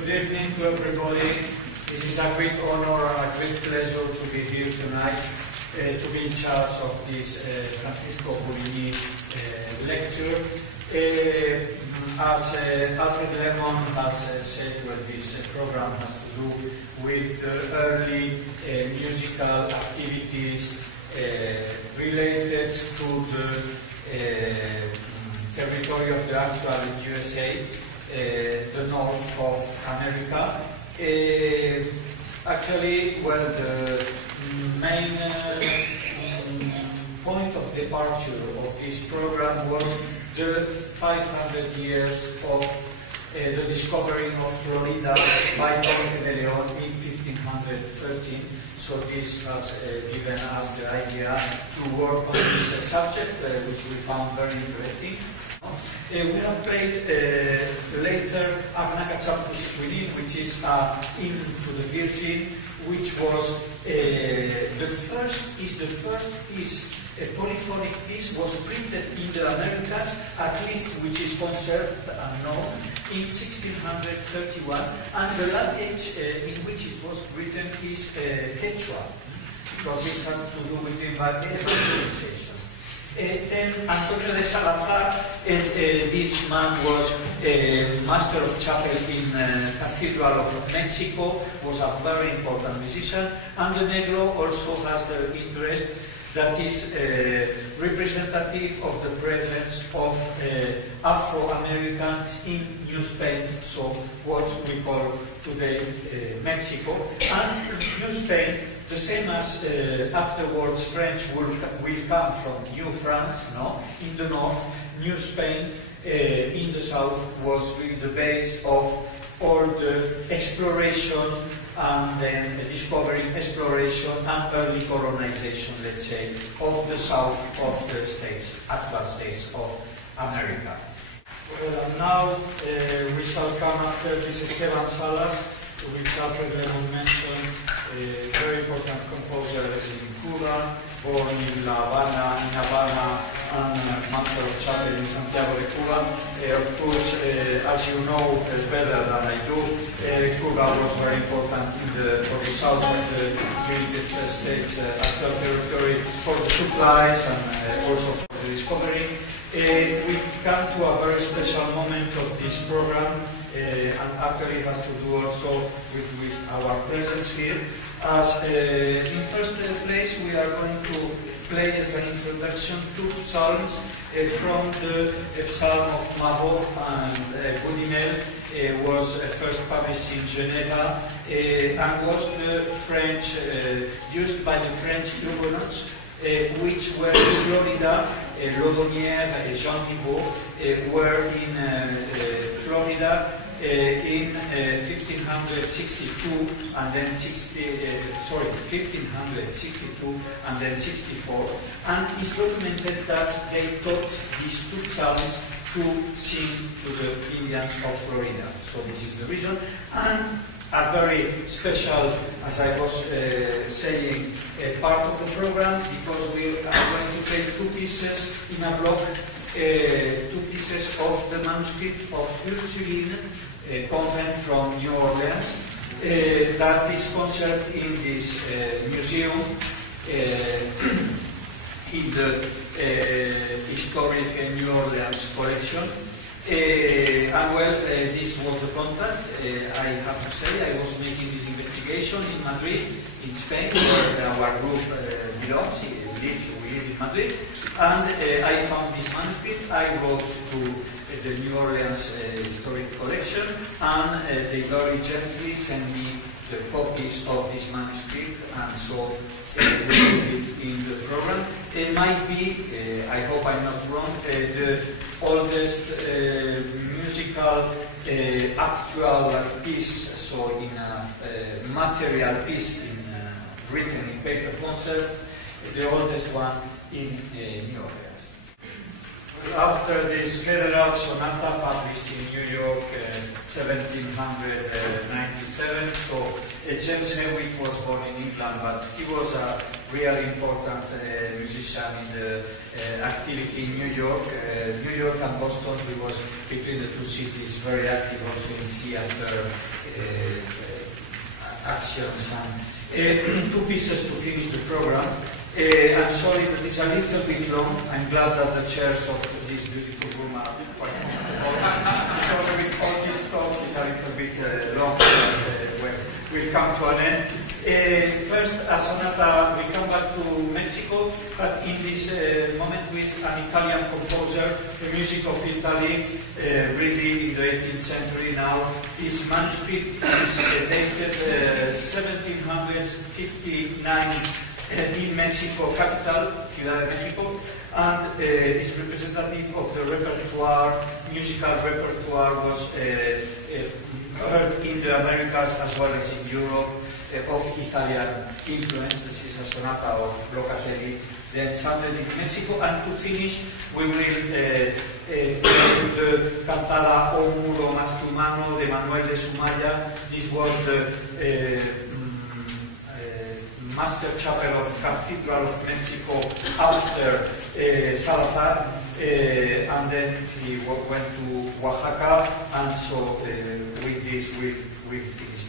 Good evening to everybody. This is a great honor and a great pleasure to be here tonight, to be in charge of this Francisco Puligny lecture. As Alfred Lemon has said, well, this program has to do with the early musical activities related to the territory of the actual USA, the north of America. Actually, well, the main point of departure of this program was the 500 years of the discovering of Florida by Ponce de Leon in 1513. So this has given us the idea to work on this subject, which we found very interesting. We have played later Agnaca Champus Quinin, which is Hymn to the Virgin, which was the first piece, a polyphonic piece, was printed in the Americas, at least which is conserved and known, in 1631, and the language in which it was written is Quechua, because this has to do with the evangelization. Then Antonio de Salazar, this man was master of chapel in Cathedral of Mexico, was a very important musician, and the Negro also has the interest that is representative of the presence of Afro-Americans in New Spain, so what we call today Mexico, and New Spain. The same as afterwards French will come from New France, no? In the north, New Spain in the south was really the base of all the exploration and then the discovery, exploration and early colonization, let's say, of the south of the states, actual states of America. Well, and now we shall come after this Esteban Salas, which Alfred Lemon mentioned, a very important composer in Cuba, born in La Habana, and master of chapel in Santiago de Cuba. Of course, as you know better than I do, Cuba was very important for the south of the United States actual territory, for the supplies and also for the discovery. We come to a very special moment of this program, and actually has to do also with our presence here. As in first place, we are going to play as an introduction two psalms from the Psalm of Mahot and Boudinel. Was first published in Geneva and was the French, used by the French Huguenots, which were in Florida. Laudonnière and Jean Thibault were in Florida in 1562 and then 1562 and then 64, and it's documented that they taught these two psalms to sing to the Indians of Florida. So this is the reason, and a very special, as I was saying, part of the program, because we are going to play two pieces in a block, two pieces of the manuscript of Ursuline convent from New Orleans, that is conserved in this museum, in the historic New Orleans collection. And well, this was the contact. I have to say, I was making this investigation in Madrid, in Spain, where our group belongs. We live in Madrid, and I found this manuscript. I wrote to the New Orleans Historic Collection, and they very gently sent me the copies of this manuscript, and so we put it in the program. It might be, I hope I'm not wrong, the oldest musical actual piece, so in a material piece written in paper concept, the oldest one in New Orleans. After this Federal Sonata published in New York 1797, so James Hewitt was born in England, but he was a really important musician in the activity in New York. New York and Boston, he was between the two cities, very active also in theater actions. And two pieces to finish the program. I'm sorry that it's a little bit long. I'm glad that the chairs of this beautiful room are quite comfortable because with all this talk is a little bit long, but we'll come to an end. First, a sonata, we come back to Mexico, but in this moment with an Italian composer, the music of Italy, really in the 18th century now. His manuscript is dated 1759 in Mexico capital, Ciudad de Mexico, and is representative of the repertoire, musical repertoire was heard in the Americas as well as in Europe of Italian influence. This is a sonata of Locatelli, then sounded in Mexico. And to finish, we will the cantada O Muro Más que Humano de Manuel de Sumaya. This was the Master Chapel of Cathedral of Mexico after Salazar, and then he went to Oaxaca, and so with this we'll finish.